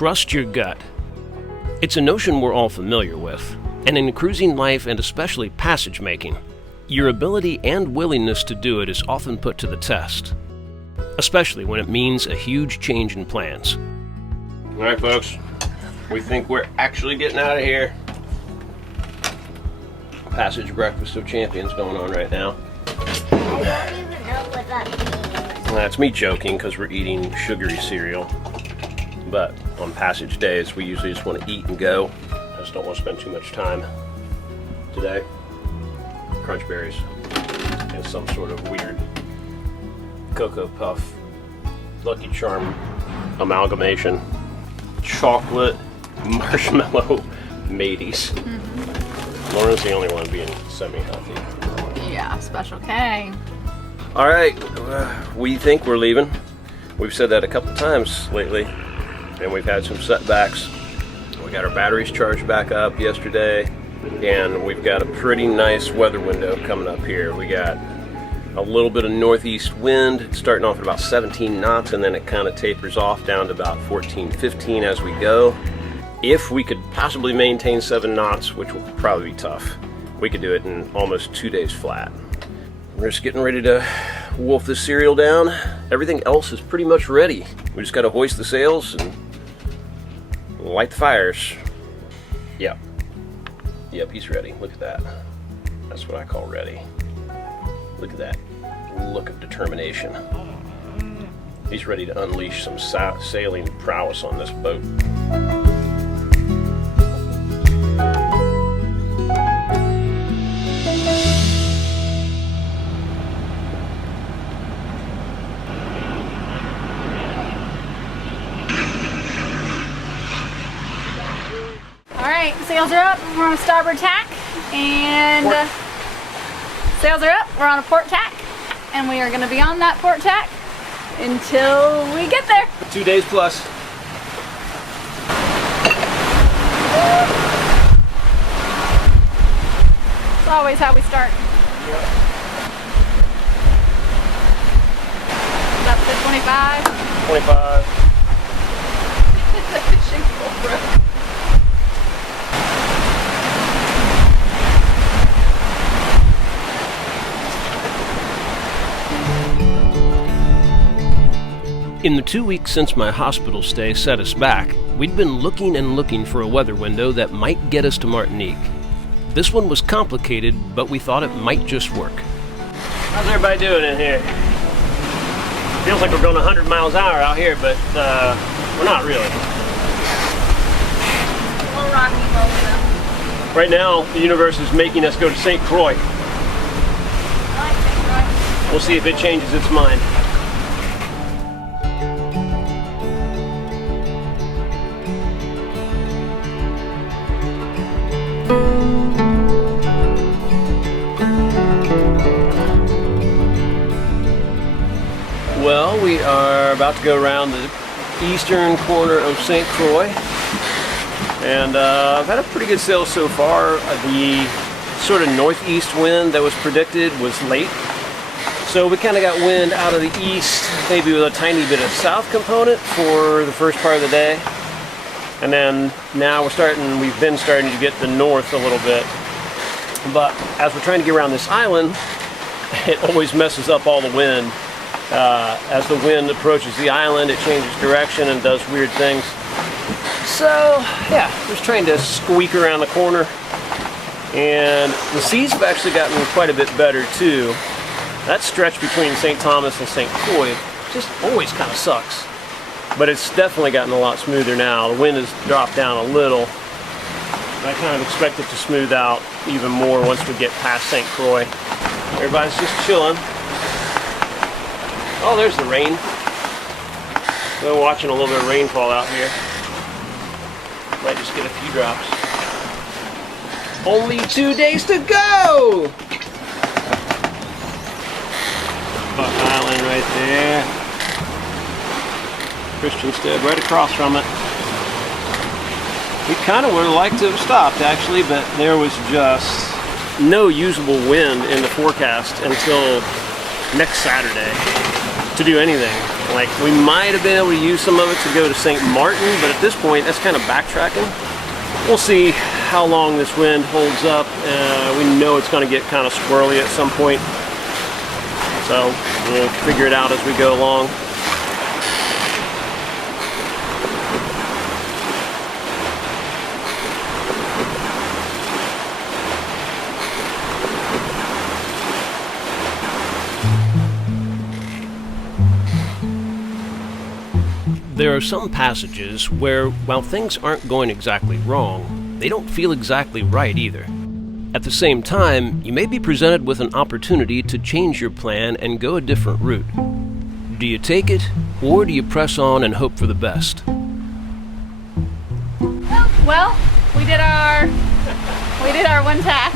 trust your gut. It's a notion we're all familiar with, and in cruising life and especially passage making, your ability and willingness to do it is often put to the test, especially when it means a huge change in plans. All right, folks, we think we're actually getting out of here. Passage Breakfast of Champions going on right now. I don't even know what that means. That's me joking because we're eating sugary cereal. But on passage days, we usually just want to eat and go. I just don't want to spend too much time today. Crunch berries and some sort of weird Cocoa Puff Lucky Charm amalgamation. Chocolate marshmallow mateys. Lauren's the only one being semi-healthy. Yeah, Special K. All right, we think we're leaving. We've said that a couple times lately, and we've had some setbacks. We got our batteries charged back up yesterday, and we've got a pretty nice weather window coming up here. We got a little bit of northeast wind starting off at about 17 knots, and then it kind of tapers off down to about 14, 15 as we go. If we could possibly maintain 7 knots, which will probably be tough, we could do it in almost 2 days flat. We're just getting ready to wolf this cereal down. Everything else is pretty much ready. We just got to hoist the sails and light the fires. Yep, he's ready. Look at that. That's what I call ready. Look at that look of determination. He's ready to unleash some sailing prowess on this boat. Alright, sails are up, we're on a starboard tack, and sails are up, we're on a port tack, and we are going to be on that port tack until we get there. 2 days plus. It's always how we start. Yep. About to 25. 25. The fishing pole broke. In the 2 weeks since my hospital stay set us back, we'd been looking and looking for a weather window that might get us to Martinique. This one was complicated, but we thought it might just work. How's everybody doing in here? Feels like we're going 100 miles an hour out here, but we're not really. A little rocky moment though. Right now, the universe is making us go to St. Croix. I like St. Croix. We'll see if it changes its mind. Well, we are about to go around the eastern corner of St. Croix, and I've had a pretty good sail so far. The sort of northeast wind that was predicted was late, so we kind of got wind out of the east, maybe with a tiny bit of south component for the first part of the day, and then now we've been starting to get the north a little bit. But as we're trying to get around this island, it always messes up all the wind. As the wind approaches the island, it changes direction and does weird things. So, yeah, just trying to squeak around the corner. And the seas have actually gotten quite a bit better, too. That stretch between St. Thomas and St. Croix just always kind of sucks. But it's definitely gotten a lot smoother now. The wind has dropped down a little. I kind of expect it to smooth out even more once we get past St. Croix. Everybody's just chilling. Oh, there's the rain. We're watching a little bit of rainfall out here. Might just get a few drops. Only 2 days to go! Buck Island right there. Christiansted right across from it. We kind of would have liked to have stopped, actually, but there was just no usable wind in the forecast until next Saturday to do anything. Like, we might have been able to use some of it to go to St. Martin, but at this point, that's kind of backtracking. We'll see how long this wind holds up. We know it's going to get kind of squirrely at some point, so we'll figure it out as we go along. There are some passages where, while things aren't going exactly wrong, they don't feel exactly right either. At the same time, you may be presented with an opportunity to change your plan and go a different route. Do you take it, or do you press on and hope for the best? Well, we did our one tack.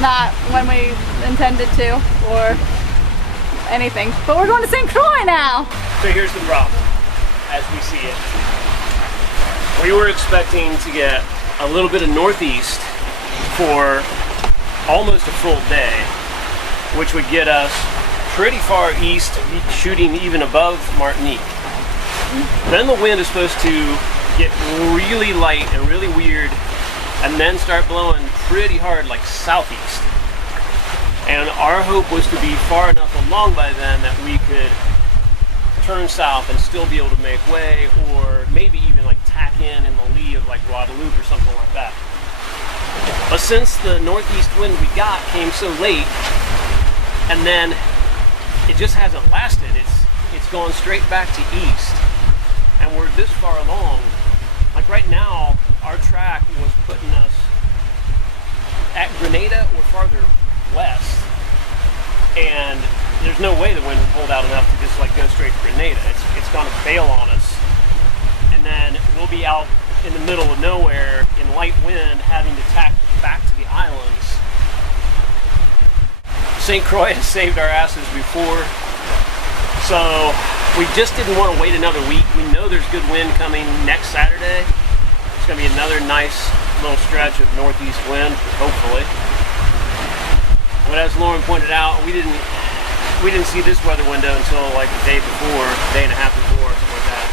Not when we intended to, or anything. But we're going to St. Croix now! So here's the problem, as we see it. We were expecting to get a little bit of northeast for almost a full day, which would get us pretty far east, shooting even above Martinique. Then the wind is supposed to get really light and really weird, and then start blowing pretty hard, like southeast. And our hope was to be far enough along by then that we could turn south and still be able to make way, or maybe even like tack in the lee of like Guadeloupe or something like that. But since the northeast wind we got came so late, and then it just hasn't lasted, it's gone straight back to east, and we're this far along. Like right now, our track was putting us at Grenada or farther west, and there's no way the wind would hold out enough to just like go straight to Grenada. It's going to bail on us, and then we'll be out in the middle of nowhere in light wind, having to tack back to the islands. St. Croix has saved our asses before, so we just didn't want to wait another week. We know there's good wind coming next Saturday. It's going to be another nice little stretch of northeast wind, hopefully. But as Lauren pointed out, we didn't see this weather window until like the day before, day and a half before, something like that.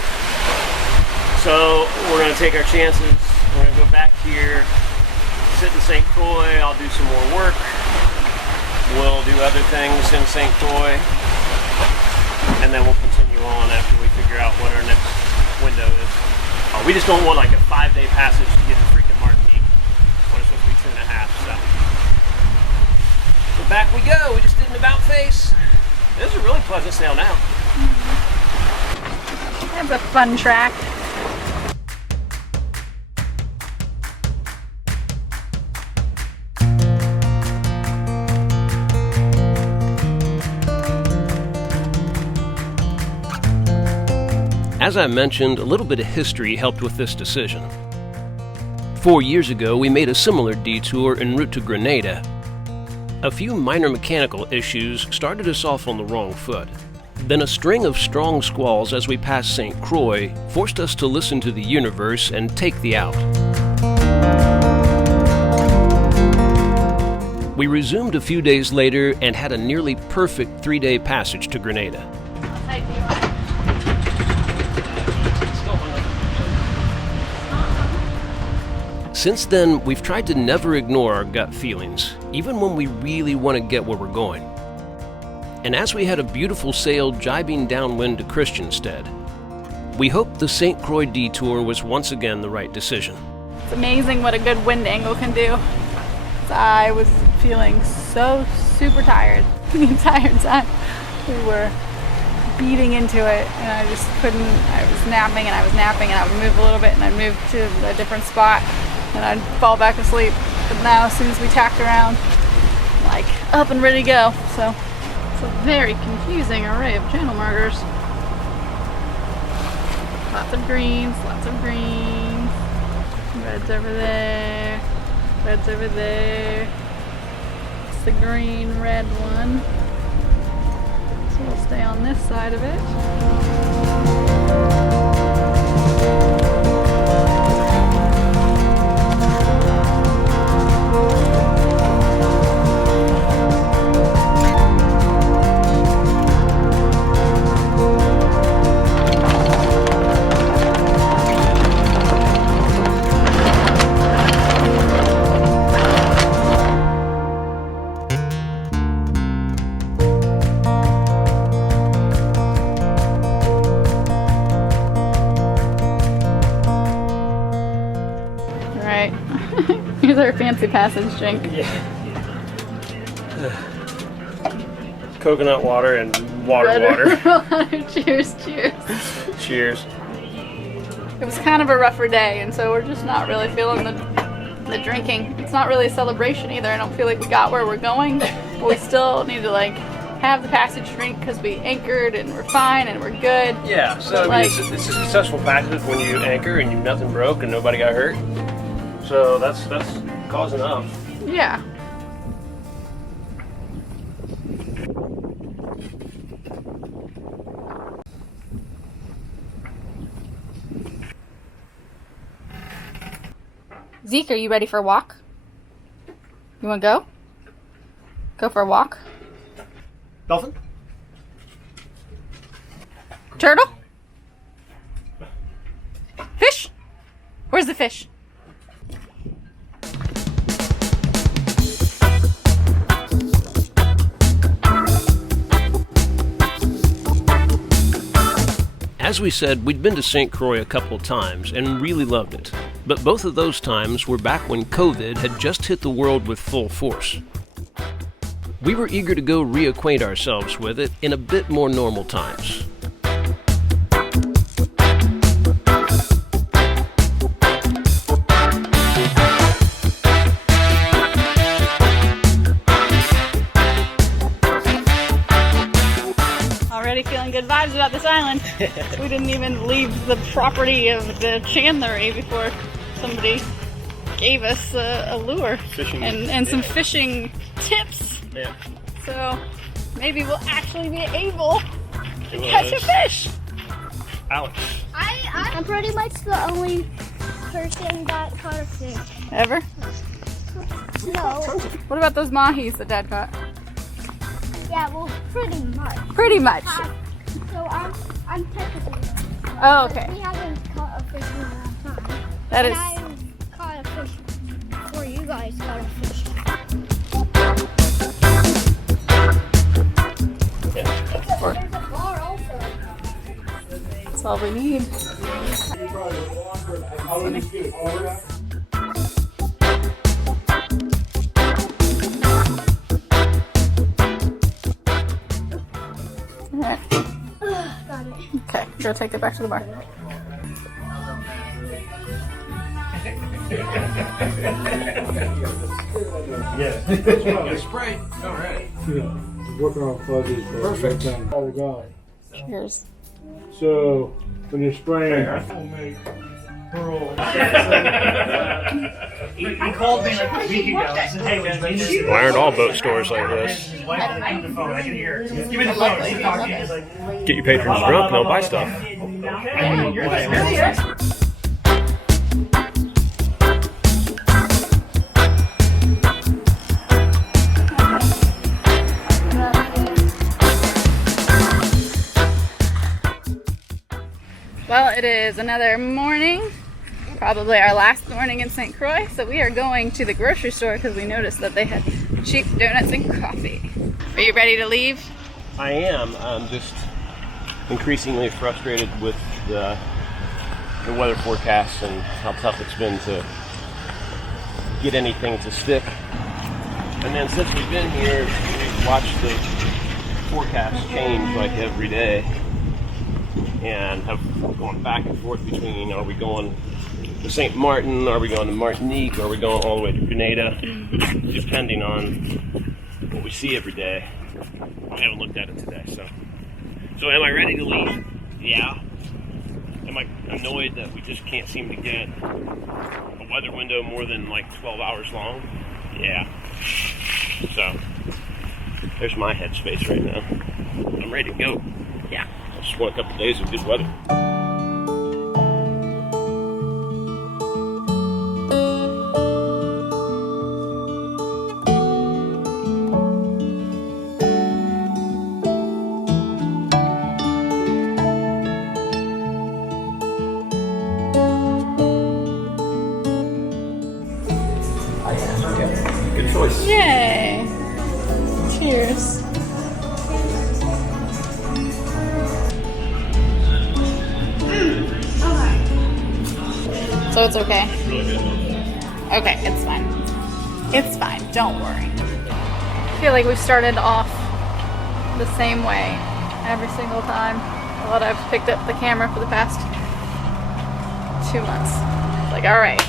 So we're going to take our chances. We're going to go back here, sit in St. Croix. I'll do some more work. We'll do other things in St. Croix, and then we'll continue on after we figure out what our next window is. We just don't want like a 5-day passage to get to freaking Martinique when it's supposed to be 2.5. So back we go. We just did an about face. This is a really pleasant sail now. That's a fun track. As I mentioned, a little bit of history helped with this decision. 4 years ago, we made a similar detour en route to Grenada. A few minor mechanical issues started us off on the wrong foot. Then a string of strong squalls as we passed St. Croix forced us to listen to the universe and take the out. We resumed a few days later and had a nearly perfect 3-day passage to Grenada. Since then, we've tried to never ignore our gut feelings, even when we really want to get where we're going. And as we had a beautiful sail jibing downwind to Christiansted, we hope the St. Croix detour was once again the right decision. It's amazing what a good wind angle can do. I was feeling so super tired the entire time. We were beating into it, and I just couldn't. I was napping and I was napping, and I would move a little bit and I'd move to a different spot and I'd fall back asleep. But now as soon as we tacked around, I'm like up and ready to go. So it's a very confusing array of channel markers. Lots of greens, lots of greens. Red's over there, red's over there. It's the green red one. So we'll stay on this side of it. fancy passage drink. Yeah. Coconut water and water. Cheers, cheers. Cheers. It was kind of a rougher day, and so we're just not really feeling the drinking. It's not really a celebration either. I don't feel like we got where we're going, but we still need to like have the passage drink because we anchored and we're fine and we're good. Yeah, so I mean, it's a successful passage when you anchor and nothing broke and nobody got hurt. So that's cause enough. Yeah. Zeke, are you ready for a walk? You want to go? Go for a walk? Dolphin? Turtle? Fish? Where's the fish? As we said, we'd been to St. Croix a couple times and really loved it. But both of those times were back when COVID had just hit the world with full force. We were eager to go reacquaint ourselves with it in a bit more normal times. Already feeling good vibes about this island. We didn't even leave the property of the chandlery before somebody gave us a lure Fishing. and some fishing tips. Yeah. So maybe we'll actually be able to catch a fish. Alex. I'm pretty much the only person that caught a fish. Ever? No. What about those mahis that Dad caught? Yeah, well, pretty much. Pretty much. So I'm technically. Oh, okay. We haven't caught a fish in a long time. That And is. I caught a fish before you guys caught a fish. There's a bar also. That's all we need. Got it. Okay, go take it back to the bar. Spray. All right. Working on fuzzies. Perfect. All the gone. Cheers. So when you're spraying, He called me like a week ago and said, hey, would you like Why aren't all boat stores like this? His wife was on the phone. I can hear her. Give me the phone. He's talking. He's like, Get your patrons drunk and they'll buy stuff. Well, it is another morning, probably our last morning in St. Croix, so we are going to the grocery store because we noticed that they had cheap donuts and coffee. Are you ready to leave? I am. I'm just increasingly frustrated with the weather forecast and how tough it's been to get anything to stick. And then since we've been here, we've watched the forecast change like every day and have gone back and forth between, are we going to St. Martin, are we going to Martinique, are we going all the way to Grenada, depending on what we see every day. I haven't looked at it today, so am I ready to leave? Yeah. Am I annoyed that we just can't seem to get a weather window more than like 12 hours long? Yeah. So there's my headspace right now. I'm ready to go. Yeah. I just want a couple days of good weather. Good choice. Yay! Cheers. So it's okay? Okay, it's fine. It's fine, don't worry. I feel like we've started off the same way every single time that I've picked up the camera for the past 2 months. It's like, all right,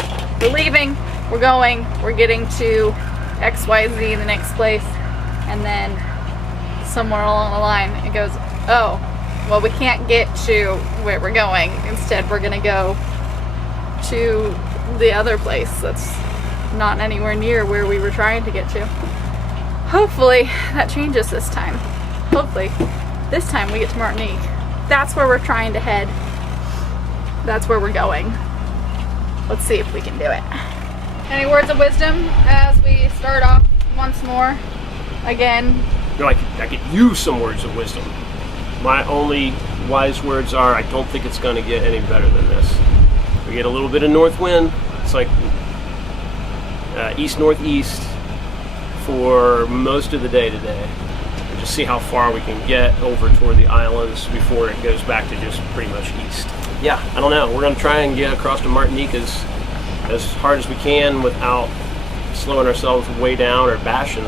we're leaving, we're going, we're getting to XYZ, the next place, and then somewhere along the line it goes, oh, well, we can't get to where we're going. Instead, we're gonna go to the other place that's not anywhere near where we were trying to get to. Hopefully that changes this time. Hopefully this time we get to Martinique. That's where we're trying to head. That's where we're going. Let's see if we can do it. Any words of wisdom as we start off once more? Again. No, I could use some words of wisdom. My only wise words are, I don't think it's going to get any better than this. We get a little bit of north wind. It's like east-northeast for most of the day today. And just see how far we can get over toward the islands before it goes back to just pretty much east. Yeah, I don't know. We're going to try and get across to Martinique as hard as we can without slowing ourselves way down or bashing.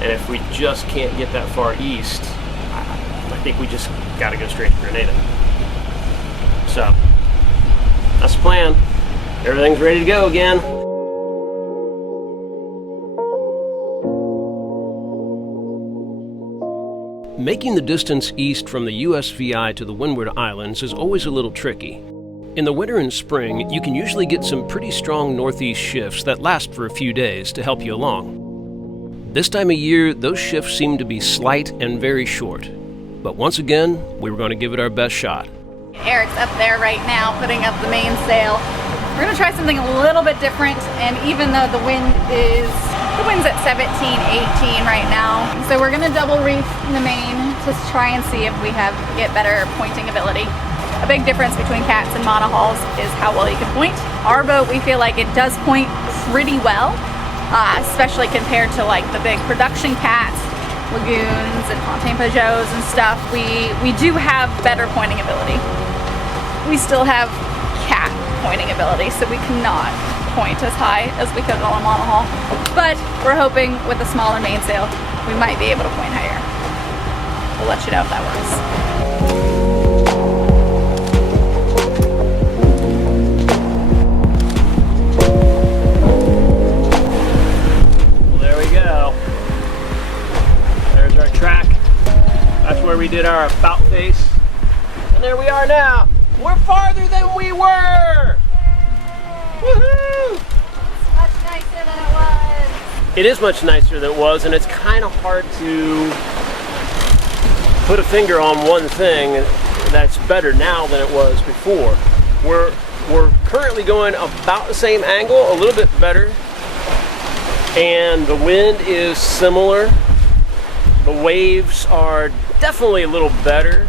And if we just can't get that far east, I think we just got to go straight to Grenada. So, that's the plan. Everything's ready to go again. Making the distance east from the USVI to the Windward Islands is always a little tricky. In the winter and spring, you can usually get some pretty strong northeast shifts that last for a few days to help you along. This time of year, those shifts seem to be slight and very short. But once again, we were going to give it our best shot. Eric's up there right now putting up the mainsail. We're going to try something a little bit different, and even though the wind's at 17, 18 right now, so we're going to double reef the main to try and see if we get better pointing ability. A big difference between cats and monohulls is how well you can point. Our boat, we feel like it does point pretty well, especially compared to like the big production cats, lagoons and Pontaine Pajots and stuff. We do have better pointing ability. We still have cat pointing ability, so we cannot point as high as we could on a monohull. But we're hoping with a smaller mainsail, we might be able to point higher. We'll let you know if that works. Well, there we go. There's our track. That's where we did our about face. And there we are now. We're farther than we were! Woohoo! It's much nicer than it was. It is much nicer than it was, and it's kind of hard to put a finger on one thing that's better now than it was before. We're currently going about the same angle, a little bit better, and the wind is similar. The waves are definitely a little better.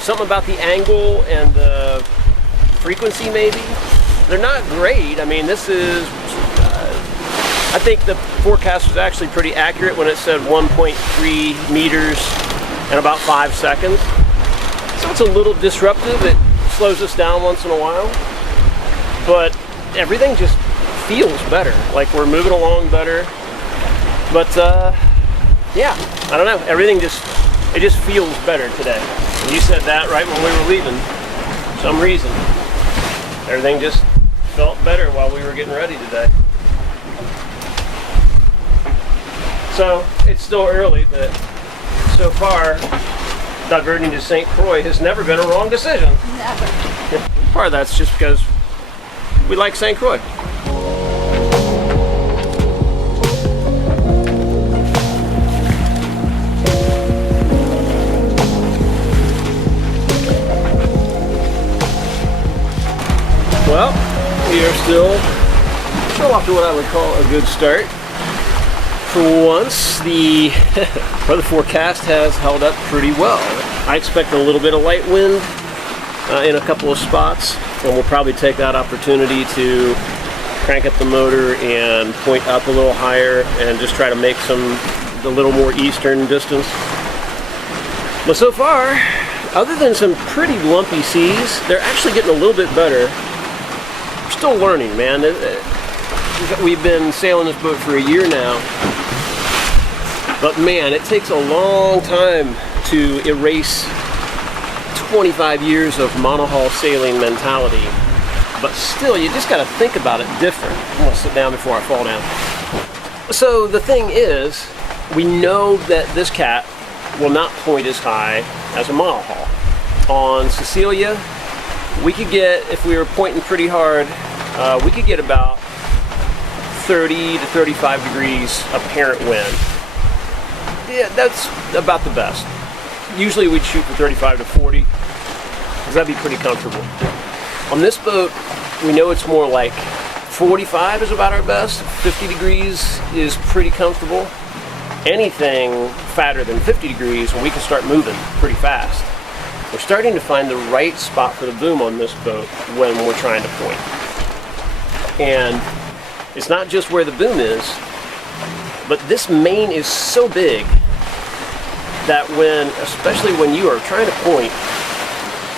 Something about the angle and the frequency maybe. They're not great. I mean, this is, I think the forecast was actually pretty accurate when it said 1.3 meters in about 5 seconds. So it's a little disruptive. It slows us down once in a while. But everything just feels better. Like we're moving along better. But yeah, I don't know. Everything just feels better today. And you said that right when we were leaving. For some reason. Everything just felt better while we were getting ready today. So it's still early, but so far diverting to St. Croix has never been a wrong decision. Never. Part of that's just because we like St. Croix. Well, we are still off to what I would call a good start. For once, the weather forecast has held up pretty well. I expect a little bit of light wind in a couple of spots, and we'll probably take that opportunity to crank up the motor and point up a little higher and just try to make a little more eastern distance. But so far, other than some pretty lumpy seas, they're actually getting a little bit better. We're still learning, man. we've been sailing this boat for a year now. But man, it takes a long time to erase 25 years of monohull sailing mentality. But still, you just gotta think about it different. I'm gonna sit down before I fall down. So the thing is, we know that this cat will not point as high as a monohull. On Cecilia, we could get, if we were pointing pretty hard, we could get about 30 to 35 degrees apparent wind. Yeah, that's about the best. Usually we'd shoot for 35 to 40, because that'd be pretty comfortable. On this boat, we know it's more like 45 is about our best. 50 degrees is pretty comfortable. Anything fatter than 50 degrees, we can start moving pretty fast. We're starting to find the right spot for the boom on this boat when we're trying to point. And it's not just where the boom is, but this main is so big that especially when you are trying to point,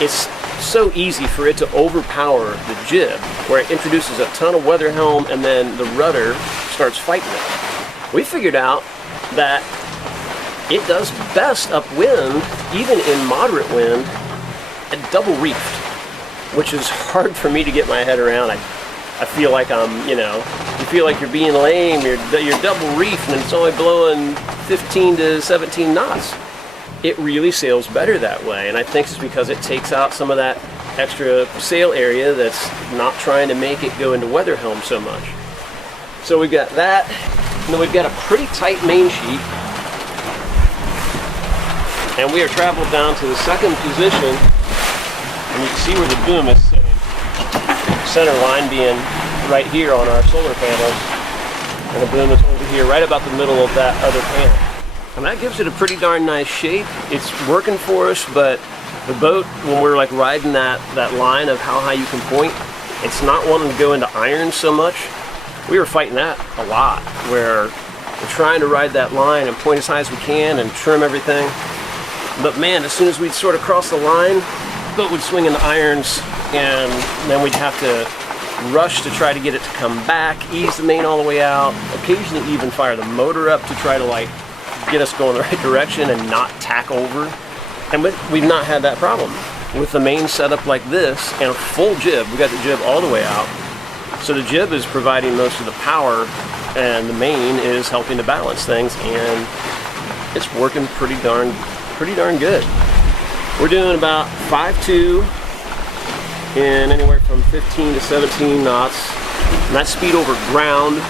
it's so easy for it to overpower the jib, where it introduces a ton of weather helm and then the rudder starts fighting it. We figured out that it does best upwind, even in moderate wind, at double reefed, which is hard for me to get my head around. I feel like you feel like you're being lame, you're double reefed and it's only blowing 15 to 17 knots. It really sails better that way, and I think it's because it takes out some of that extra sail area that's not trying to make it go into weather helm so much. So we've got that, and then we've got a pretty tight main sheet, and we are traveled down to the second position, and you can see where the boom is sitting. Center line being right here on our solar panels, and the boom is over here right about the middle of that other panel. And that gives it a pretty darn nice shape. It's working for us, but the boat, when we're like riding that line of how high you can point, it's not wanting to go into irons so much. We were fighting that a lot, where we're trying to ride that line and point as high as we can and trim everything. But man, as soon as we'd sort of cross the line, the boat would swing into irons, and then we'd have to rush to try to get it to come back, ease the main all the way out, occasionally even fire the motor up to try to like get us going the right direction and not tack over. And we've not had that problem. With the main setup like this and a full jib, we got the jib all the way out. So the jib is providing most of the power and the main is helping to balance things, and it's working pretty darn good. We're doing about 5.2 in anywhere from 15 to 17 knots, and that's speed over ground.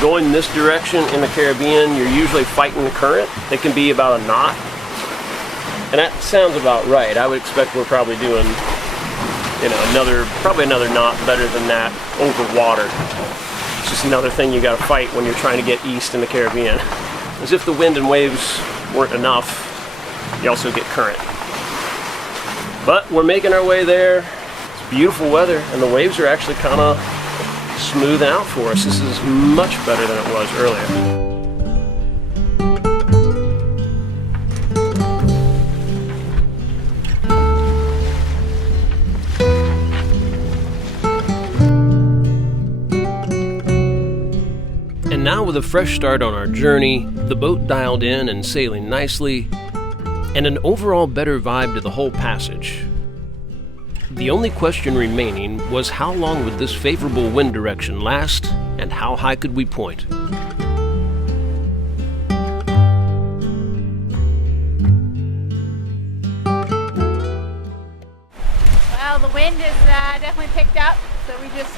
Going this direction in the Caribbean, you're usually fighting the current. It can be about a knot, and that sounds about right. I would expect we're probably doing, probably another knot better than that over water. It's just another thing you got to fight when you're trying to get east in the Caribbean. As if the wind and waves weren't enough, you also get current. But we're making our way there. It's beautiful weather, and the waves are actually kind of smooth out for us. This is much better than it was earlier. And now, with a fresh start on our journey, the boat dialed in and sailing nicely, and an overall better vibe to the whole passage, the only question remaining was how long would this favorable wind direction last, and how high could we point? Well, the wind is definitely picked up, so we just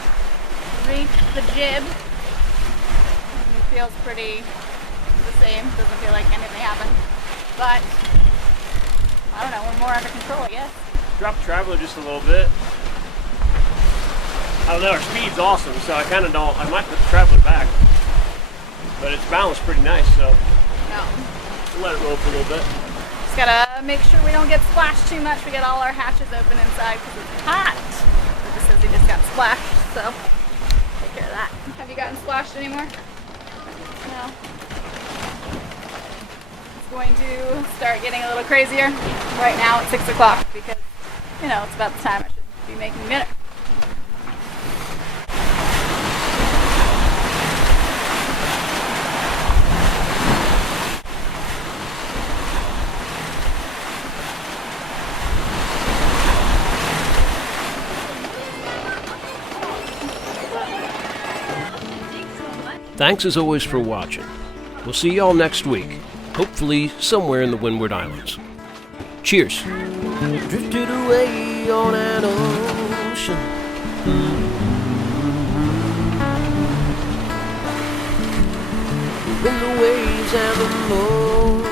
reefed the jib. It feels pretty the same, doesn't feel like anything happened, but I don't know, we're more under control, I guess. Drop the traveler just a little bit. I don't know, our speed's awesome, so I might put the traveler back. But it's balanced pretty nice, so we'll let it roll for a little bit. Just gotta make sure we don't get splashed too much. We got all our hatches open inside because it's hot. It just says he just got splashed, so take care of that. Have you gotten splashed anymore? No. It's going to start getting a little crazier right now at 6 o'clock because, it's about the time I should be making dinner. Thanks as always for watching. We'll see y'all next week, hopefully somewhere in the Windward Islands. Cheers. Drifted away on an ocean. When the waves and the moon